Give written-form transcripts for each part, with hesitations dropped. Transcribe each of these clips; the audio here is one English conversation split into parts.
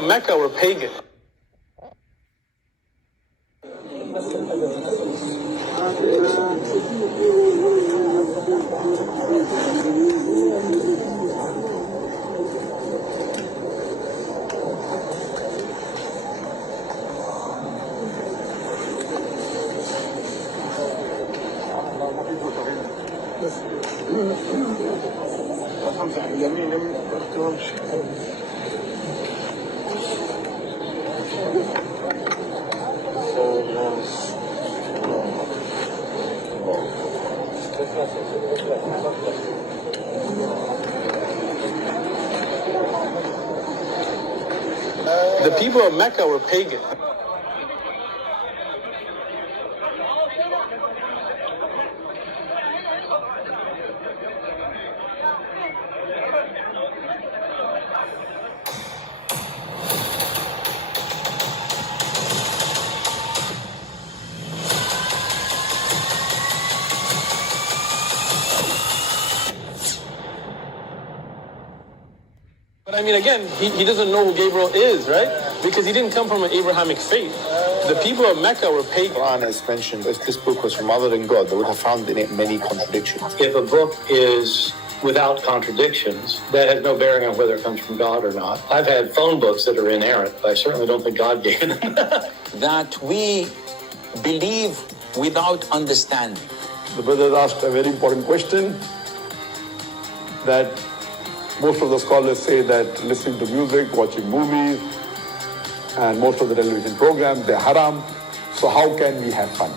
Mecca were pagan. The people of Mecca were pagan. But I mean, again, he doesn't know who Gabriel is, right? Because he didn't come from an Abrahamic faith. The people of Mecca were pagan. The Quran has mentioned if this book was from other than God, they would have found in it many contradictions. If a book is without contradictions, that has no bearing on whether it comes from God or not. I've had phone books that are inerrant, but I certainly don't think God gave them. That we believe without understanding. The brother asked a very important question that most of the scholars say that listening to music, watching movies, and most of the television programs, they're haram. So how can we have fun?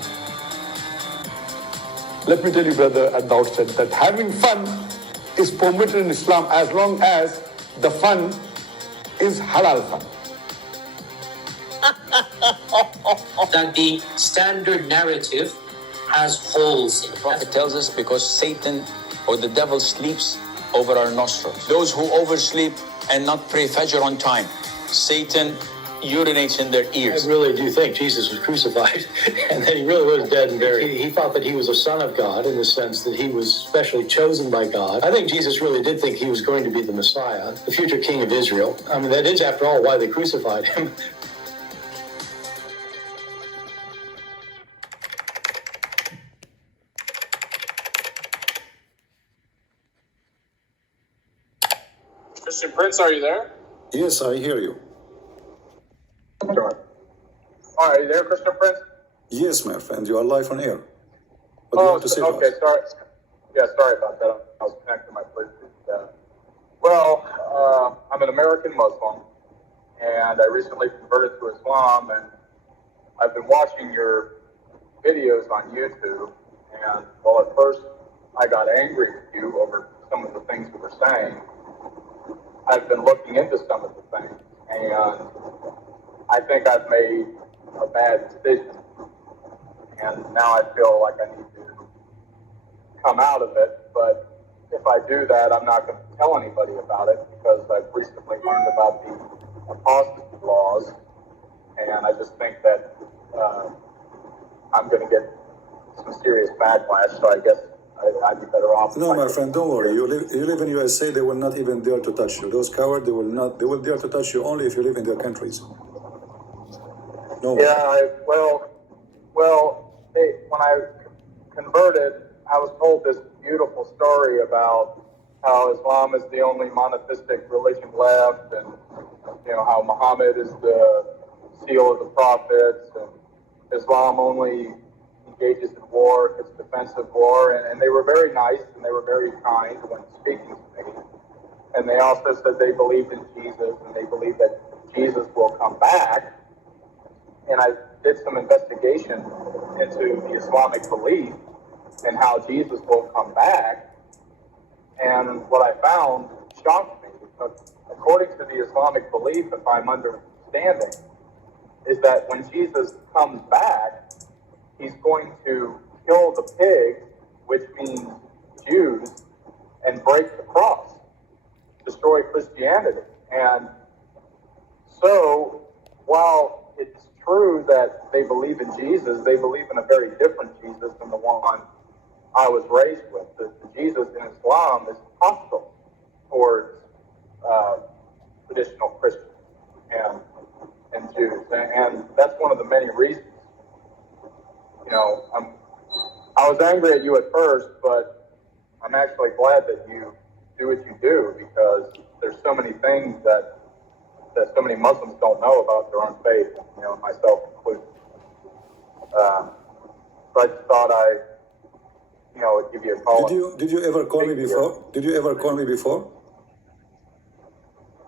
Let me tell you, brother, at the outset that having fun is permitted in Islam as long as the fun is halal fun. That the standard narrative has holes in it. The Prophet tells us because Satan or the devil sleeps over our nostrils. Those who oversleep and not pray Fajr on time, Satan urinates in their ears. I really do think Jesus was crucified and that he really was dead and buried. He thought that he was a son of God in the sense that he was specially chosen by God. I think Jesus really did think he was going to be the Messiah, the future king of Israel. I mean, that is, after all, why they crucified him. Christian Prince, are you there? Yes, I hear you. Sure. All right, are you there, Christian Prince? Yes, my friend, you are live on air. What do you have to say to okay, us? sorry. Yeah, sorry about that. I was connected to my Bluetooth. I'm an American Muslim, and I recently converted to Islam, and I've been watching your videos on YouTube, and well, at first I got angry with you over some of the things you were saying. I've been looking into some of the things, and I think I've made a bad decision. And now I feel like I need to come out of it. But if I do that, I'm not going to tell anybody about it because I've recently learned about the apostasy laws. And I just think that I'm going to get some serious backlash. So I guess I'd be better off. No, my friend, don't worry. You live in USA, they will not even dare to touch you. Those cowards, they will dare to touch you only if you live in their countries. No. Yeah, when I converted, I was told this beautiful story about how Islam is the only monotheistic religion left, and how Muhammad is the seal of the prophets, and Islam only engages in war, it's defensive war, and they were very nice and they were very kind when speaking to me. And they also said they believed in Jesus and they believed that Jesus will come back. And I did some investigation into the Islamic belief and how Jesus will come back. And what I found shocked me. Because according to the Islamic belief, if I'm understanding, is that when Jesus comes back, he's going to kill the pigs, which means Jews, and break the cross, destroy Christianity. And so, while it's true that they believe in Jesus, they believe in a very different Jesus than the one I was raised with. The Jesus in Islam is hostile towards traditional Christians. And angry at you at first, but I'm actually glad that you do what you do, because there's so many things that so many Muslims don't know about their own faith, myself included. So I just thought would give you a call. Did you ever call me before? Did you ever call me before?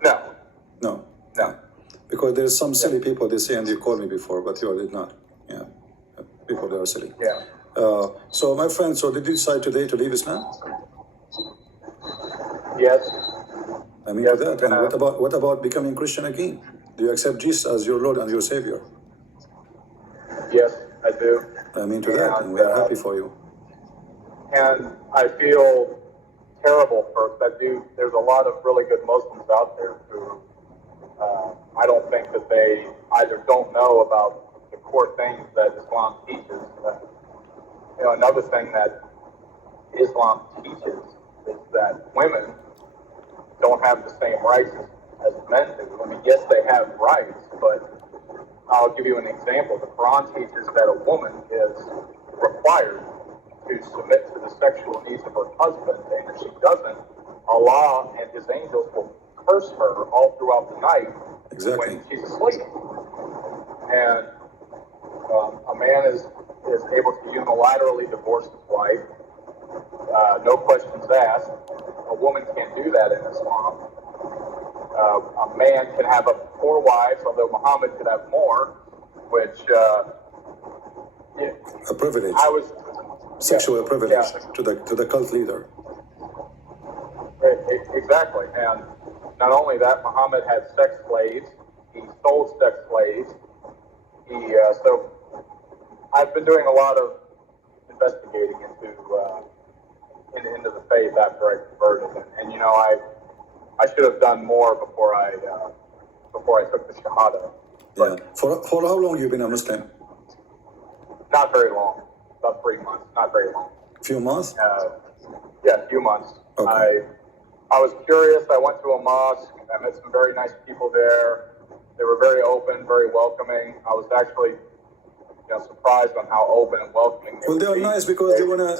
No. No. No. Because there's some silly people, they say, and you called me before, but you did not. Yeah. People, they are silly. Yeah. So my friend, so did you decide today to leave Islam? Yes. I mean, Yes, to that. And what about becoming Christian again? Do you accept Jesus as your Lord and your Savior? Yes, I do. I mean, to that, and we are happy for you. And I feel terrible there's a lot of really good Muslims out there who I don't think that they either don't know about the core things that Islam teaches. Another thing that Islam teaches is that women don't have the same rights as men do. I mean, yes, they have rights, but I'll give you an example. The Quran teaches that a woman is required to submit to the sexual needs of her husband, and if she doesn't, Allah and His angels will curse her all throughout the night when she's asleep. And a man is able to unilaterally divorce his wife, no questions asked. A woman can't do that in Islam. A man can have up to 4 wives, although Muhammad could have more, which a privilege. Sexual privilege to the cult leader. Exactly. And not only that, Muhammad had sex slaves. He sold sex slaves. So I've been doing a lot of investigating into the faith after I converted, and I should have done more before I took the Shahada. But for how long you been a Muslim? Not very long. About 3 months. Not very long. Few months? Yeah, a few months. Okay. I was curious. I went to a mosque. I met some very nice people there. They were very open, very welcoming. I was actually surprised on how open and welcoming they were. Well, they are nice because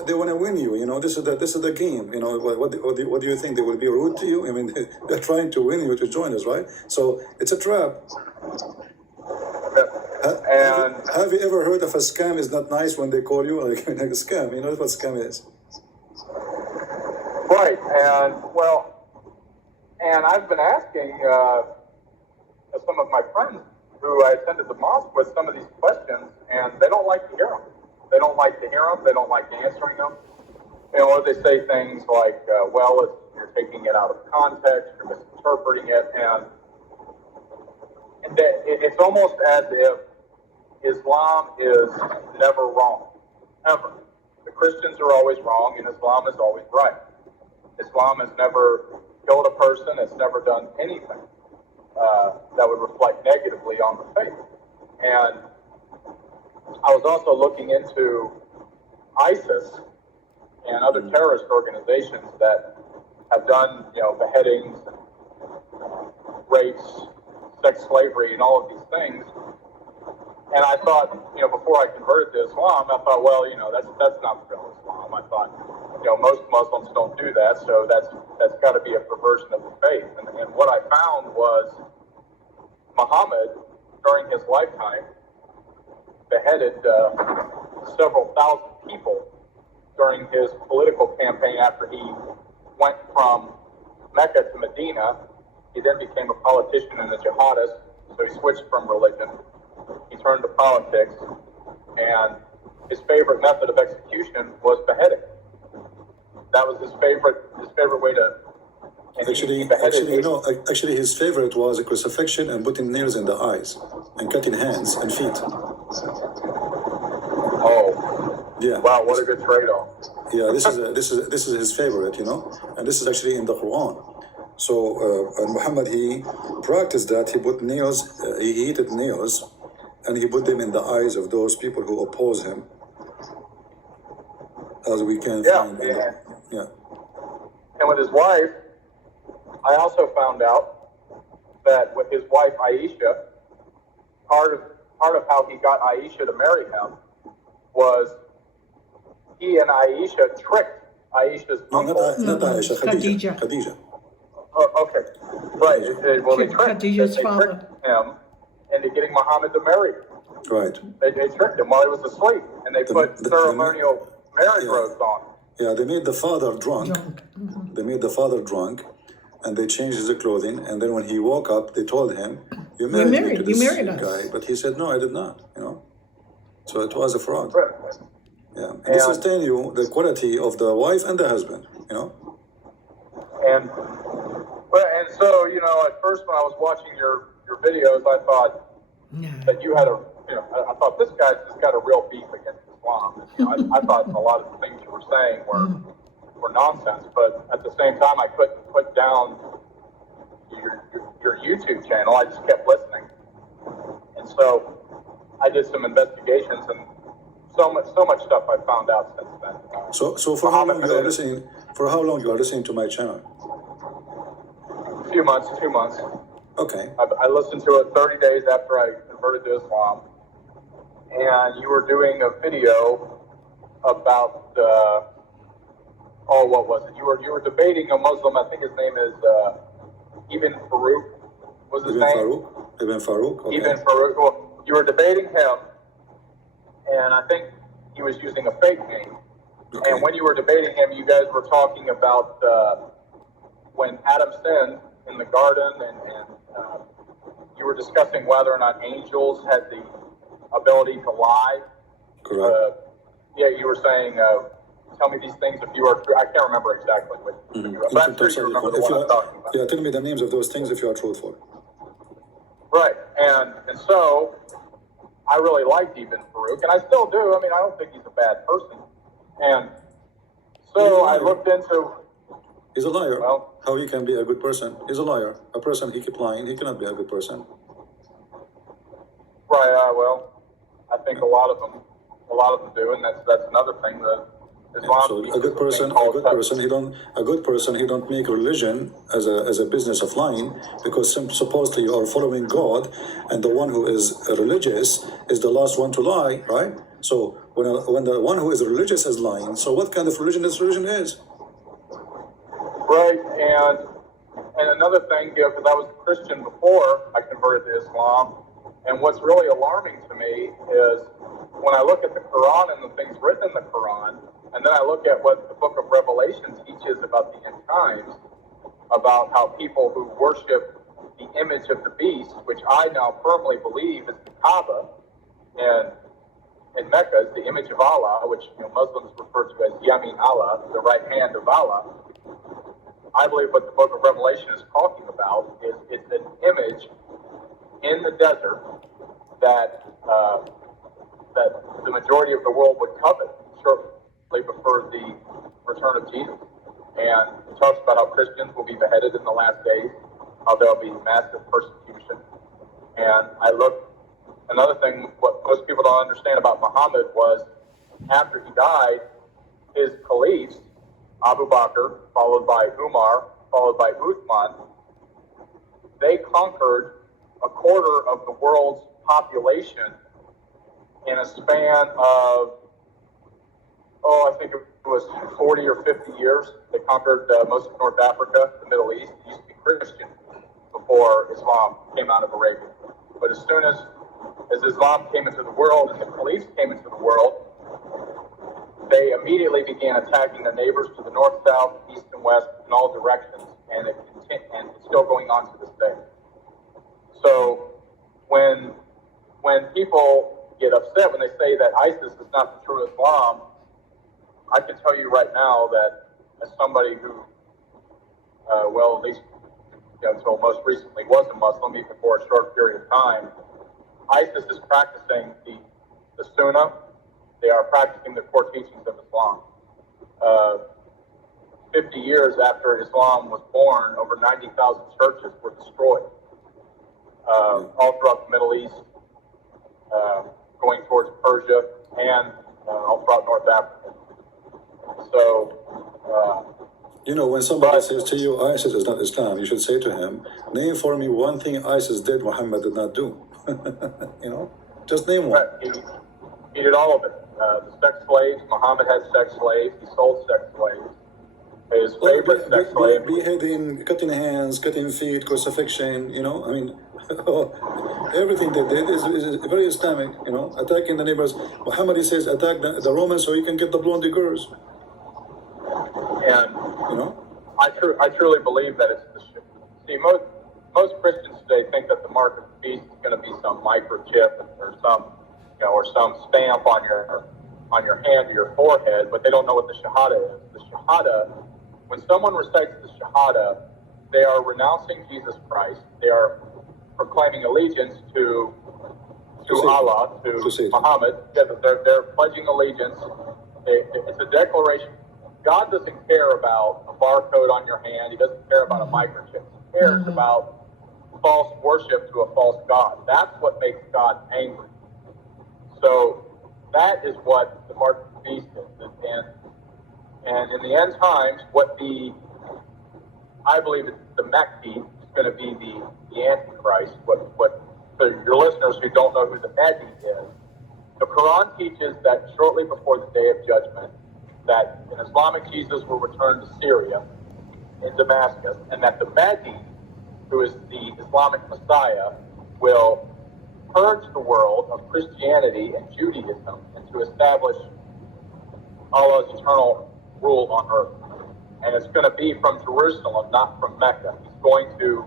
they wanna win you. This is the game. What do you think, they will be rude to you? I mean, they're trying to win you to join us, right? So it's a trap. And have you ever heard of a scam is not nice when they call you like a scam? You know what scam is? Right. And I've been asking some of my friends who I attended the mosque with some of these questions, and they don't like to hear them. They don't like to hear them. They don't like answering them. Or they say things like, you're taking it out of context, you're misinterpreting it, and it's almost as if Islam is never wrong, ever. The Christians are always wrong, and Islam is always right. Islam has never killed a person, it's never done anything that would reflect negatively on the faith. And I was also looking into ISIS and other terrorist organizations that have done, beheadings, rapes, sex slavery, and all of these things. And I thought, before I converted to Islam, I thought, that's not real Islam. I thought, most Muslims don't do that, so that's got to be a perversion of the faith. And what I found was Muhammad, during his lifetime, beheaded several thousand people during his political campaign after he went from Mecca to Medina. He then became a politician and a jihadist, so he switched from religion. He turned to politics, and his favorite method of execution was beheading. That was his favorite way to. Actually, his favorite was a crucifixion and putting nails in the eyes and cutting hands and feet. Oh, yeah! Wow, what a good trade-off. Yeah, this is his favorite, and this is actually in the Quran. So Muhammad, he practiced that. He put nails, he heated nails, and he put them in the eyes of those people who oppose him, as we can find. And with his wife, I also found out that with his wife Aisha, part of how he got Aisha to marry him was he and Aisha tricked Aisha's No, uncle. not Aisha, Khadija. Khadija. Khadija. Oh, okay, right. Well, they Khadija's father. tricked him into getting Muhammad to marry him. Right. They tricked him while he was asleep, and they put ceremonial marriage robes on him. Yeah, they made the father drunk. Drunk. They made the father drunk, and they changed his clothing. And then when he woke up, they told him, "You married me to you this married us." guy." But he said, "No, I did not." You know, so it was a fraud. Right. Yeah, and this is telling you the quality of the wife and the husband. You know. And so, you know, at first when I was watching your videos, I thought that you had I thought this guy's just got a real beef against Islam. And, you know, I thought a lot of the things you were saying were nonsense, but at the same time, I couldn't put down your YouTube channel. I just kept listening, and so I did some investigations, and so much stuff I found out since then. So for how long you are listening? For how long you are listening to my channel? A few months, 2 months. Okay. I listened to it 30 days after I converted to Islam, and you were doing a video about what was it? You were debating a Muslim. I think his name is Ibn Farouk. Was his name? Ibn Farouk. Okay. Ibn Farouk. Well, you were debating him, and I think he was using a fake name. Okay. And when you were debating him, you guys were talking about when Adam sinned in the garden, and you were discussing whether or not angels had the ability to lie. Correct. Yeah, you were saying, tell me these things if you are true. I can't remember exactly what you were, but I'm sure you remember the one I'm talking about. Yeah, tell me the names of those things if you are truthful. Right, and so I really liked Ibn Farouk, and I still do. I mean, I don't think he's a bad person. And so I looked into... He's a liar. Well, how he can be a good person? He's a liar. A person, he keep lying. He cannot be a good person. Right. Well, I think a lot of them do, and that's another thing that Islam. So a good person, he don't make religion as a business of lying, because supposedly you are following God, and the one who is religious is the last one to lie, right? So when the one who is religious is lying, so what kind of religion this religion is? Right, and another thing, because I was a Christian before I converted to Islam, and what's really alarming to me is when I look at the Quran and the things written in the Quran, and then I look at what the book of Revelation teaches about the end times, about how people who worship the image of the beast, which I now firmly believe is the Kaaba, and in Mecca is the image of Allah, which Muslims refer to as Yamin Allah, the right hand of Allah. I believe what the book of Revelation is talking about is it's an image in the desert that the majority of the world would covet shortly before the return of Jesus. And it talks about how Christians will be beheaded in the last days, how there'll be massive persecution. And another thing, what most people don't understand about Muhammad was after he died, his caliphs, Abu Bakr, followed by Umar, followed by Uthman, they conquered a quarter of the world's population in a span of, I think it was 40 or 50 years. They conquered most of North Africa, the Middle East. It used to be Christian before Islam came out of Arabia. But as soon as Islam came into the world and the caliphs came into the world, they immediately began attacking their neighbors to the north, south, east, and west in all directions, and it's still going on to this day. So when people get upset when they say that ISIS is not the true Islam, I can tell you right now that as somebody who, at least until most recently was a Muslim, even for a short period of time, ISIS is practicing the Sunnah. They are practicing the core teachings of Islam. 50 years after Islam was born, over 90,000 churches were destroyed all throughout the Middle East, going towards Persia, and all throughout North Africa. So, when somebody says to you, ISIS is not Islam, you should say to him, name for me one thing ISIS did Muhammad did not do. Just name one. he did all of it. the sex slaves. Muhammad had sex slaves. He sold sex slaves. His favorite sex slave. Beheading, cutting hands, cutting feet, crucifixion, you know, I mean, everything they did is very Islamic, you know, attacking the neighbors. Muhammad, he says, attack the Romans so you can get the blonde girls. And, you know, I truly believe that it's the see, most Christians today think that the mark of the beast is going to be some microchip or some, you know, or some stamp on your hand or your forehead, but they don't know what the Shahada is. The Shahada, when someone recites the Shahada, they are renouncing Jesus Christ. They are proclaiming allegiance to Allah, to Muhammad. They're pledging allegiance. It's a declaration. God doesn't care about a barcode on your hand. He doesn't care about a microchip. He cares about false worship to a false God. That's what makes God angry. So that is what the mark of the beast is. And in the end times, I believe the Mahdi is going to be the Antichrist. So your listeners who don't know who the Mahdi is, the Quran teaches that shortly before the Day of Judgment, that an Islamic Jesus will return to Syria, in Damascus, and that the Mahdi, who is the Islamic Messiah, will purge the world of Christianity and Judaism and to establish Allah's eternal rule on earth. And it's going to be from Jerusalem, not from Mecca. He's going to,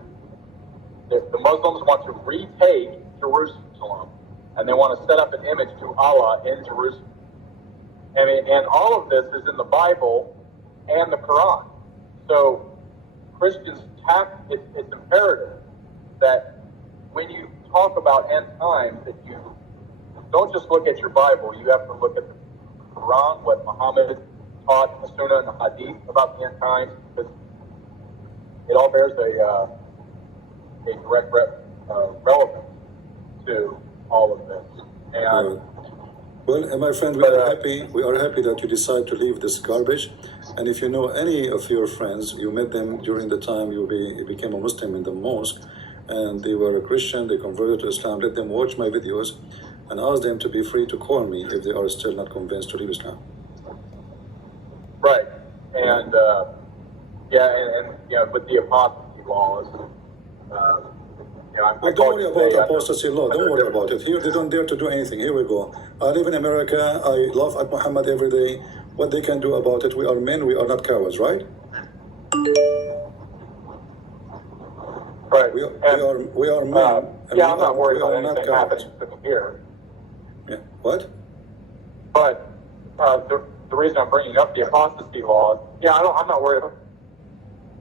the Muslims want to retake Jerusalem, and they want to set up an image to Allah in Jerusalem. And all of this is in the Bible and the Quran. So Christians it's imperative that when you talk about end times, that you don't just look at your Bible, you have to look at the Quran, what Muhammad taught, the Sunnah and the Hadith about the end times, because it all bears a direct relevance to all of this. And well, my friend, we are happy that you decide to leave this garbage. And if you know any of your friends, you met them during the time you became a Muslim in the mosque, and they were a Christian, they converted to Islam, let them watch my videos and ask them to be free to call me if they are still not convinced to leave Islam. Right. And, with the apostasy laws, well, don't worry about apostasy law. Don't worry about it. Here, they don't dare to do anything. Here we go. I live in America. I love at Muhammad every day. What they can do about it? We are men. We are not cowards, right? Right. We are men. I'm not worried about anything happening here. Yeah. What? But the reason I'm bringing up the apostasy laws, I'm not worried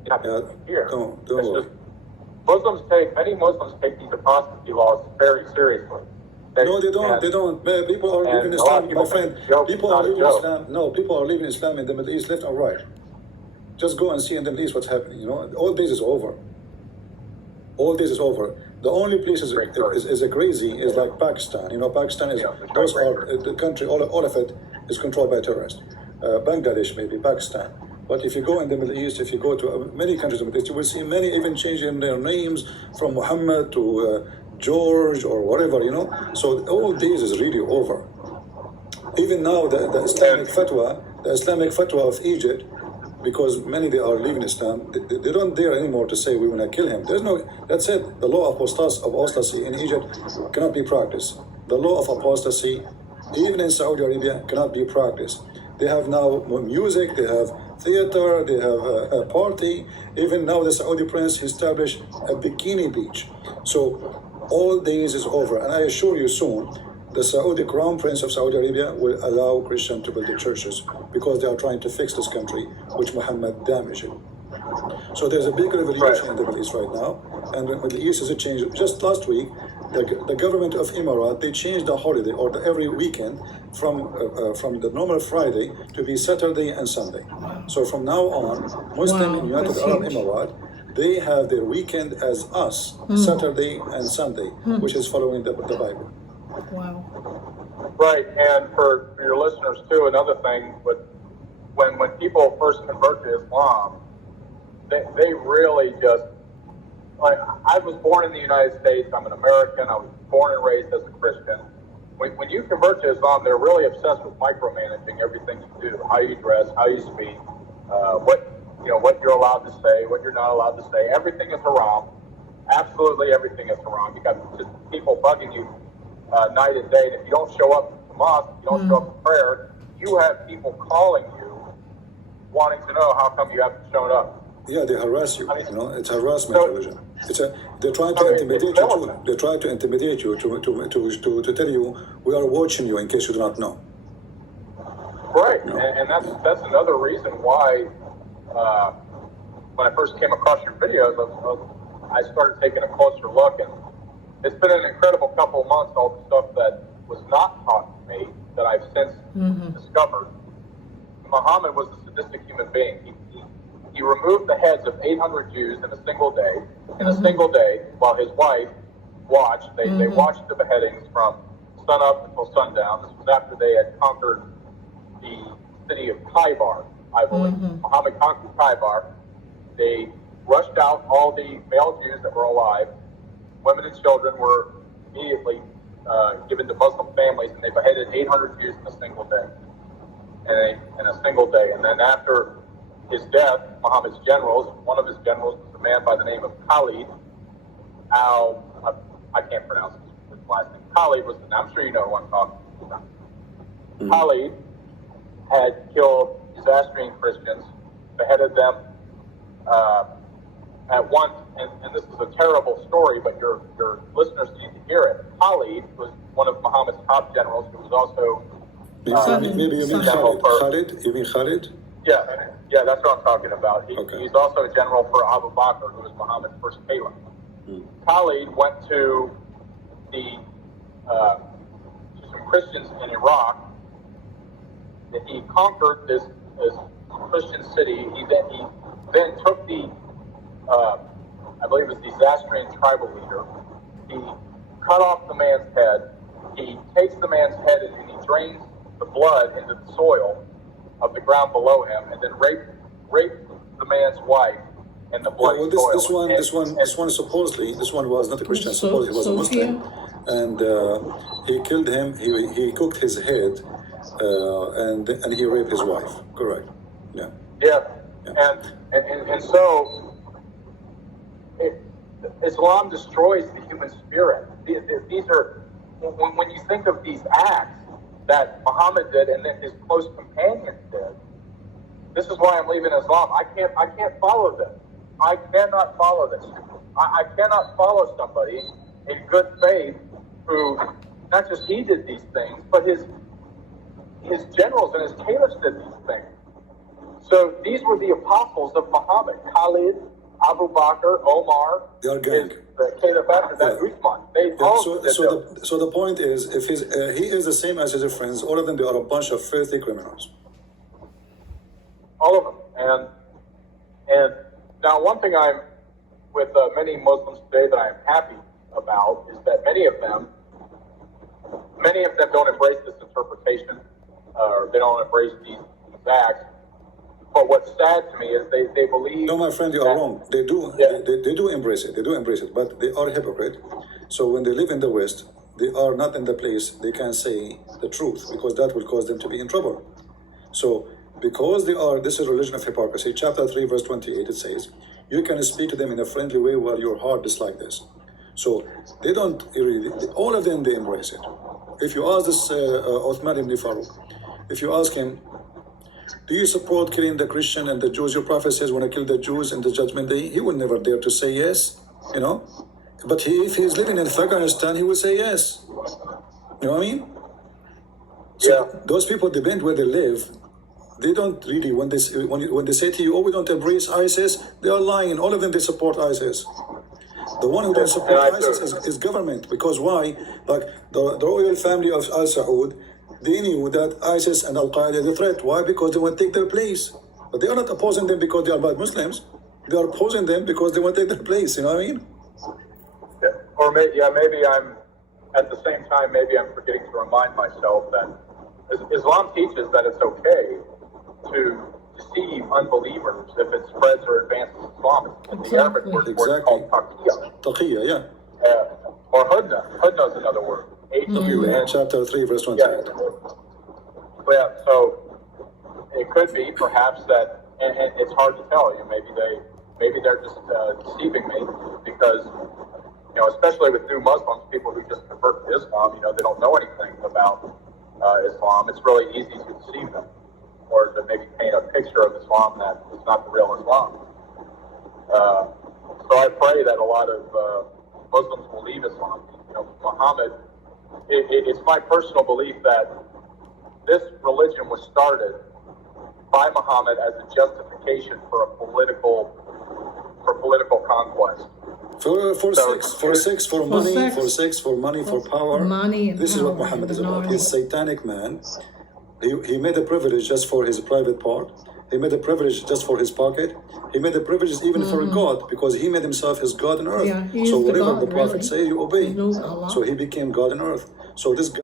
about it here. Don't worry. Many Muslims take these apostasy laws very seriously. No, they don't. They don't. People are leaving Islam, my friend. People are leaving Islam. No, people are leaving Islam in the Middle East, left or right. Just go and see in the Middle East what's happening. You know, all this is over. All this is over. The only place is crazy is like Pakistan. You know, Pakistan is the country. All of it is controlled by terrorists. Bangladesh, maybe Pakistan. But if you go in the Middle East, if you go to many countries in the Middle East, you will see many even changing their names from Muhammad to George or whatever, you know. So all this is really over. Even now, the Islamic fatwa of Egypt, because many they are leaving Islam, they don't dare anymore to say we want to kill him. There's no. That's it. The law of apostasy in Egypt cannot be practiced. The law of apostasy, even in Saudi Arabia, cannot be practiced. They have now music. They have theater, they have a party. Even now the Saudi prince established a bikini beach. So all this is over. And I assure you soon, the Saudi crown prince of Saudi Arabia will allow Christians to build the churches because they are trying to fix this country, which Muhammad damaged. So there's a big revolution in the Middle East right now. And the Middle East has changed. Just last week, the government of Emirat, they changed the holiday or every weekend from the normal Friday to be Saturday and Sunday. So from now on, Muslim in United Arab Emirat, they have their weekend as us, Saturday and Sunday, which is following the Bible. Wow. Right, and for your listeners too, another thing, when people first convert to Islam, they really just, like, I was born in the United States, I'm an American, I was born and raised as a Christian, when you convert to Islam, they're really obsessed with micromanaging everything you do, how you dress, how you speak, what you're allowed to say, what you're not allowed to say. Everything is haram. Absolutely everything is haram. You got just people bugging you night and day. And if you don't show up to mosque, if you don't show up to prayer, you have people calling you, wanting to know how come you haven't shown up. Yeah, they harass you. I mean, It's harassment religion. They try to intimidate you too. They try to intimidate you to tell you we are watching you in case you do not know. Right, No. and that's another reason why when I first came across your videos, I started taking a closer look, and it's been an incredible couple of months. All the stuff that was not taught to me that I've since discovered. Muhammad was a sadistic human being. He removed the heads of 800 Jews in a single day. In a single day, while his wife watched, they watched the beheadings from sun up until sundown. This was after they had conquered the city of Khaybar, I believe. Muhammad conquered Khaybar. They rushed out all the male Jews that were alive. Women and children were immediately given to Muslim families, and they beheaded 800 Jews in a single day. And then after his death, Muhammad's generals, one of his generals was a man by the name of Khalid. I can't pronounce his last name. Khalid was the name. I'm sure you know who I'm talking about. Khalid had killed Zoroastrian Christians, beheaded them at once, and this is a terrible story, but your listeners need to hear it. Khalid was one of Muhammad's top generals, who was also Maybe you mean Khalid. Khalid? You mean Khalid? Yeah, that's what I'm talking about. He's also a general for Abu Bakr, who was Muhammad's first caliph. Khalid went to some Christians in Iraq. He conquered this Christian city. He then took the I believe it was the Zoroastrian tribal leader. He cut off the man's head. He takes the man's head and he drains the blood into the soil of the ground below him, and then raped the man's wife in the bloody soil. This one supposedly, this one was not a Christian. Supposedly he was a Muslim, and he killed him. He cooked his head, and he raped his wife. Correct. Yeah. And so Islam destroys the human spirit. These are when you think of these acts that Muhammad did and then his close companions did. This is why I'm leaving Islam. I can't follow this. I cannot follow this. I cannot follow somebody in good faith who not just he did these things, but his generals and his caliphs did these things. So these were the apostles of Muhammad: Khalid, Abu Bakr, Omar, the caliph after that, Uthman. So the point is, if he is the same as his friends, all of them, they are a bunch of filthy criminals. All of them. And now one thing I'm with many Muslims today that I'm happy about is that many of them don't embrace this interpretation, or they don't embrace these acts. But what's sad to me is they believe. No, my friend, you are wrong. They do. Yeah. They do embrace it. They do embrace it, but they are hypocrite. So when they live in the West, they are not in the place they can say the truth, because that will cause them to be in trouble. So because this is a religion of hypocrisy. Chapter 3, verse 28, it says, you can speak to them in a friendly way while your heart is like this. So they don't really. All of them, they embrace it. If you ask this Uthman ibn Farouk, if you ask him, do you support killing the Christian and the Jews? Your prophet says, when I kill the Jews in the judgment day, he will never dare to say yes, But if he's living in Afghanistan, he will say yes. You know what I mean? So those people depend where they live. They don't really, when they say to you, we don't embrace ISIS, they are lying. All of them, they support ISIS. The one who don't support ISIS is government. Because why? Like the royal family of Al Saud, they knew that ISIS and Al-Qaeda are a threat. Why? Because they want to take their place. But they are not opposing them because they are bad Muslims. They are opposing them because they want to take their place. You know what I mean? Or maybe I'm, at the same time, maybe I'm forgetting to remind myself that Islam teaches that it's okay to deceive unbelievers if it spreads or advances Islam. It's the Arabic word for it called taqiyya. Taqiyya, yeah. Or hudna. Hudna is another word. 18. Chapter 3, verse 28. Yeah, so it could be perhaps that, and it's hard to tell. Maybe they're just deceiving me because, especially with new Muslims, people who just convert to Islam, they don't know anything about Islam. It's really easy to deceive them, or to maybe paint a picture of Islam that is not the real Islam. So I pray that a lot of Muslims will leave Islam. Muhammad, it's my personal belief that this religion was started by Muhammad as a justification for political conquest. For money, for power. Money and this is what power Muhammad is and about. knowledge. He's satanic man. He made a privilege just for his private part. He made a privilege just for his pocket. He made a privilege even for a God, because he made himself his God on earth. Yeah, he is so the whatever God, the prophet really. say, you obey. He knows Allah. So he became God on earth. So this guy